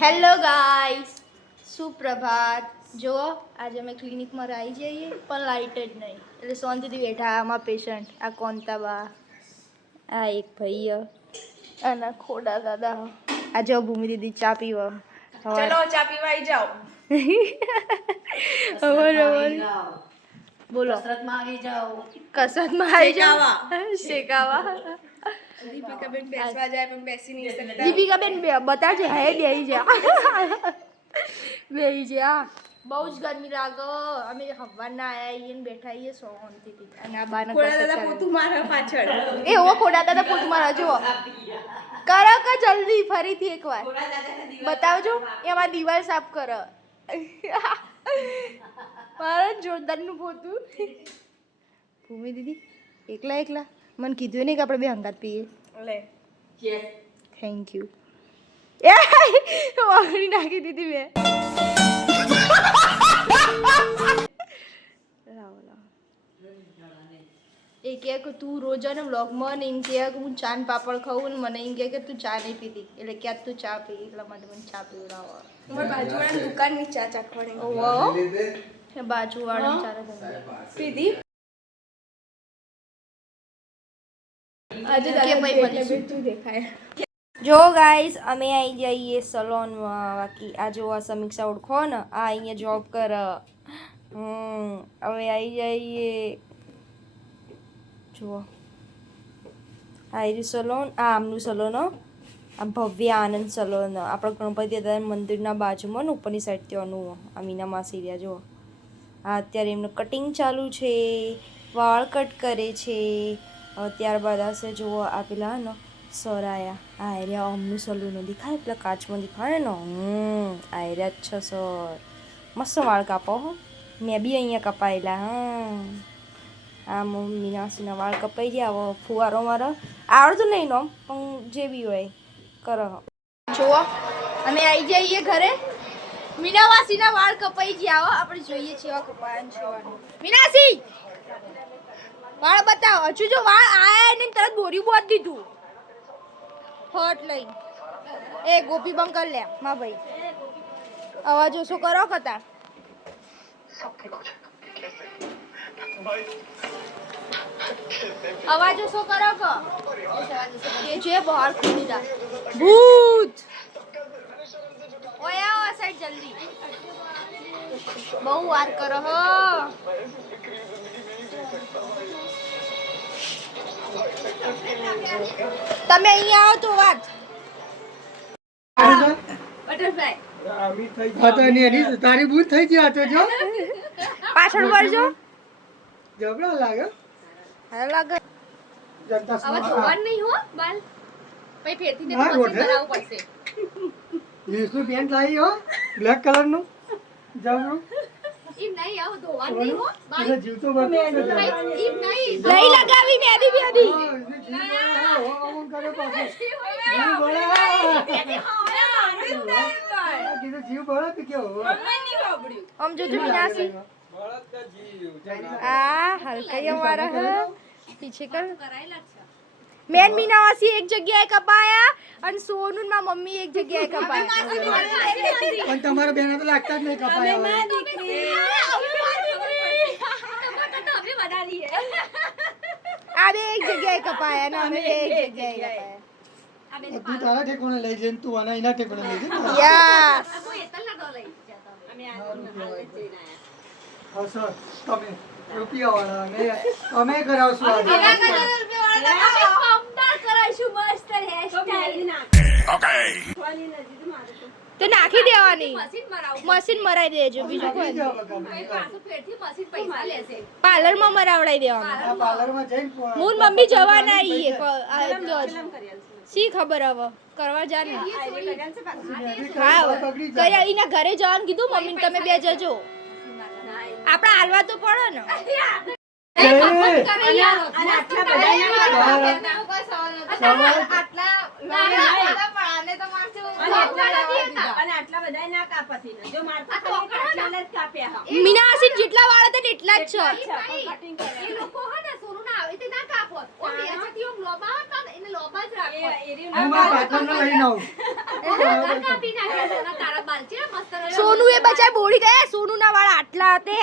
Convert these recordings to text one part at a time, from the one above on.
Hello guys, સુપ્રભાત. જો આજે અમે ક્લિનિકમાં આવી જઈએ પણ લાઇટ જ નહીં, એટલે શાંતિથી બેઠા. આમાં પેશન્ટ આ કોંતાબા, આ એક ભાઈ અને ખોડા દાદા. આ જો ભૂમિ દીદી ચા પીવા. ચલો ચા પીવા આવી જાઓ. બોલો, કસરતમાં આવી જાઓ. કસરતમાં આવી જાઓ, શેકાવા. દીપિકાબેન બેસવા જાય પણ બેસી નહીં શકતા. દીપિકાબેન બતાવજે, હે બેહી જા, બેહી જા. બહુ જ ગરમી લાગે. અમે હવારના આયા છીએ ને બેઠા છીએ શાંતિથી. અને આ બાને ખોડા દાદા પોતું મારે પાછળ. એ હો ખોડા દાદા પોતું મારા જો કરો કે જલ્દી ફરીથી એકવાર બતાવજો. એમાં દિવાલ સાફ કરો. મારા જોરદારનું પોતું. ભૂમિ દીદી એકલા એકલા મને કીધું નહીં કે આપણે બે હંગાત પીએ. લે થેન્ક યુ. એ વાગડી નાખી દીધી મેં. એ કહે કે તું રોજ ને વ્લોગમાં ને એમ કહે કે હું ચાન પાપડ ખાઉં ને મને એમ કહે કે તું ચા નહીં પીતી, એટલે ક્યાં તું ચા પી, એટલા માટે મને ચા પીવડાવો. અમારી બાજુવાળાની દુકાનની ચા ચાખવાની. ઓહો, બાજુવાળા ચા પીધી. આજે કે ભાઈ દાદા તું દેખાય. જો ગાઈસ, અમે આવી જઈએ સલોનમાં. બાકી આ જો આ સમીક્ષા ઓળખો ને, આ અહીંયા જોબ કરે. હવે આવી જઈએ. જુઓ આયરી સલોન, આ આમનું સલોન, આ ભવ્ય આનંદ સલોન. આપણા ગણપતિ દાદા મંદિરના બાજુમાં ને ઉપરની સાઈડ ત્યાંનું આ મીના માસી રહ્યા. જુઓ આ અત્યારે એમનું કટિંગ ચાલુ છે, વાળ કટ કરે છે. ત્યારબાદ હશે જુઓ આ પેલા ને સર આયા. આ એરિયા અમનું સલૂન દેખાય, પેલા કાચમાં દેખાય ને. આ એરિયા જ છે સર. મસ્ત વાળ કાપો હો. મેં બી અહીંયા કપાયેલા. આ મીનાસીના વાળ કપાઈ ગયા. હવે ફુવારો મારો આવડતું નહીં નો, પણ જે બી હોય કરો. જુઓ અમે આવી જઈએ ઘરે. મીનાવાસીના વાળ કપાઈ ગયા. હો આપણે જોઈએ છીએ કપાયા. મીનાસી વાળ બતાવો. હજુ જો વાળ આયા ને તરત બોરી બોત દીધું ફટ લઈ. એ ગોપી બંકર લે મા ભાઈ. અવાજ ઓછો કરો કતા. અવાજ ઓછો કરો ક. કે જે બહાર ખુલી જા ભૂત. ઓય આવો આ સાઈડ જલ્દી. બહુ વાર કરો હો. તમે અહીંયા આવો તો વાત. બટરફ્લાય તારી ભૂલ થઈ ગઈ તો જો પાછળ વળજો. જબરા લાગે. હાલ લાગે. જનતા હવે ધોવાનું નહીં હો બાલ. પછી ફેરથી ને મશીન કરાવવું પડશે. જીન્સનું પેન્ટ લાવી હો બ્લેક કલરનું જબરું. ઈ નહીં આવો ધોવાનું નહીં હો બાલ. એટલે જીવ તો બરતો છે. ઈ નહીં લઈ લગાવી મેદી બેદી. ઓમ કરે પાછો. કીધું જીવ બળે કે કેવો આમ જોજો વિનાશી. આ હલકૈયા વાળા હે પીછે કર. મેન મીનાવાસી એક જગ્યાએ કપાયા અને સોનુ માં મમ્મી એક જગ્યાએ કપાયા. પણ તમારા બેન તો લાગતા જ નહીં કપાયા હોય. આ બે એક જગ્યાએ કપાયા ને અમે બે એક જગ્યાએ કપાયા. તું તારા ઠેકોણે લઈ જઈને તું આના એના ઠેકોણે લઈ જઈને. યસ. હા સર, તમે રૂપિયા વાળા અમે કરાવશું આજે. તો નાખી દેવાની મશીન મરાઈ દેજો. બીજું કોઈ પાર્લરમાં મરાવડાઈ દેવાનું. આ પાર્લરમાં જઈને હું ને મમ્મી જવાના આવીએ. શી ખબર હવે કરવા જા ને. હા કર્યા એના ઘરે જવાનું કીધું મમ્મી. તમે બે જજો. આપણે હાલવા તો પડે ને. મીનાસીન જેટલા વાળા હતા એટલા જ છે. હું મારા પાર્ટનરને લઈને આવું. સોનું એ બચાય બોડી ગયા. સોનું ના વાળ આટલા હતે,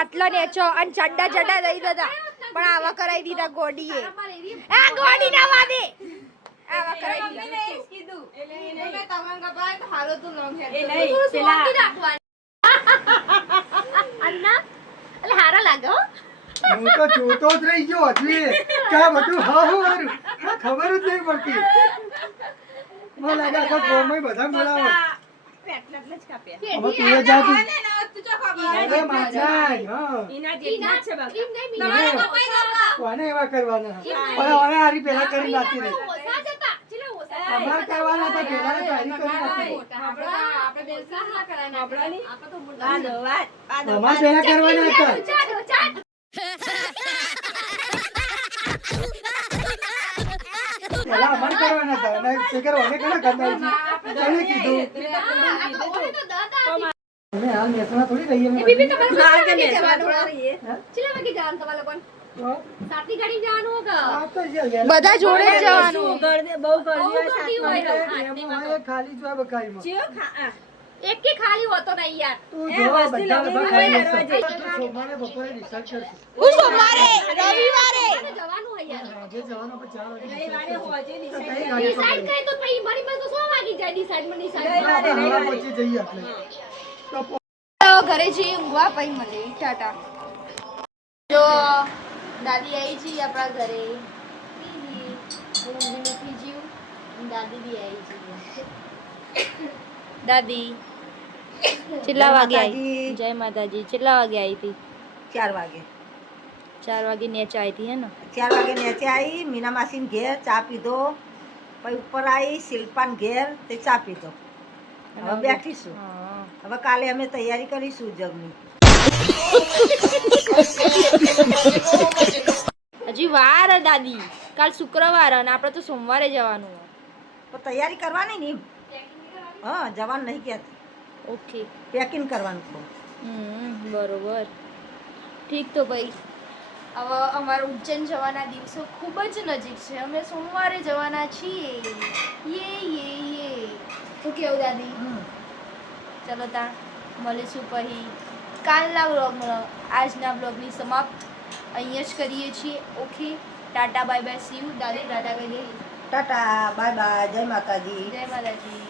આટલા નેચો અને ચડ્ડા ચડ્ડા દઈ દીધા, પણ આવા કરાવી દીધા ગોડીએ. આ ગોડી ના વાદે આવા કરાવી દીધા. હું તો જોતો જ રહી ગયો હજુ કે આ બધું હા હું હારું. હા, ખબર જ નહીં પડતી. મને લાગે આખા ગામમાં બધા બોલાવો. હવે તું એ જા તું. અરે માજાય, હા. કોને એવા કરવાના? પણ હવે હારી પેલા કરી નાખી રહી. અમારે કરવાના હતા, પેલા તો હારી કરી નાખી. અમારે પેલા કરવાના હતા. પેલા અમારે કરવાના હતા. અને તે કરવા અમે કોને કરતા છીએ? કોને કીધું? અમે હાલ નેસમાં થોડી રહીએ. અમે બધી. તો? આ તો છે, વહેલા બધા જોડે જ જવાનું. એમાં ખાલી જો આ બકાઈમાં. એક કે ખાલી હોતો નહીં યાર. તું જો બધા ખાઈ લેશે. સોમવારે બપોરે ડિસાઈડ કરશું. હું સોમવારે રવિવારે જવાનું હોય યાર. આજે જવાનું આપણે 4 વાગે. રવિવારે હોજે તો કઈ decide ગાડી decide પકડી? કરે તો પછી મારી પાસે તો 100 વાગી જાય decide માં decide. આપણે હવા પહોંચી જઈએ આપણે. તો ઘરે જઈએ ઊંઘવા પછી મળે. ટાટા. જો દાદી આવી છે આપણા ઘરે. હું ઊંઘી જીવ. દાદી બી આવી છે. દાદી કેટલા વાગે આવી? જય માતાજી. કેટલા વાગે આવી હતી? 4 વાગે 4 વાગે નેચે આવી હતી હે ને? 4 વાગે નીચે આવી મીના માસીને ઘેર ચા પીધો પછી ઉપર આવી શિલ્પાન ઘેર તે ચા પીધો. હવે બેઠીશું. હા. હવે કાલે અમે તૈયારી કરીશું જમની. હજી વાર હે દાદી. કાલ શુક્રવાર અને આપણે તો સોમવારે જવાનું. તો તૈયારી કરવાની ને. હા, જવાનું નહીં કહેતી. ઓકે. પેકિંગ કરવાનું બહુ. બરોબર. ઠીક તો ભાઈ. હવે અમારા ઉજ્જૈન જવાના દિવસો ખૂબ જ નજીક છે. અમે સોમવારે જવાના છીએ. યે. શું કેવું દાદી? ચલો તા મળીશું પછી કાલના બ્લોગમાં. આજના બ્લોગની સમાપ્ત અહીંયા જ કરીએ છીએ. Okay, Tata bye bye see you. દાદી ટાટા કહી દે. ટાટા બાય બાય, જય માતાજી. જય માતાજી.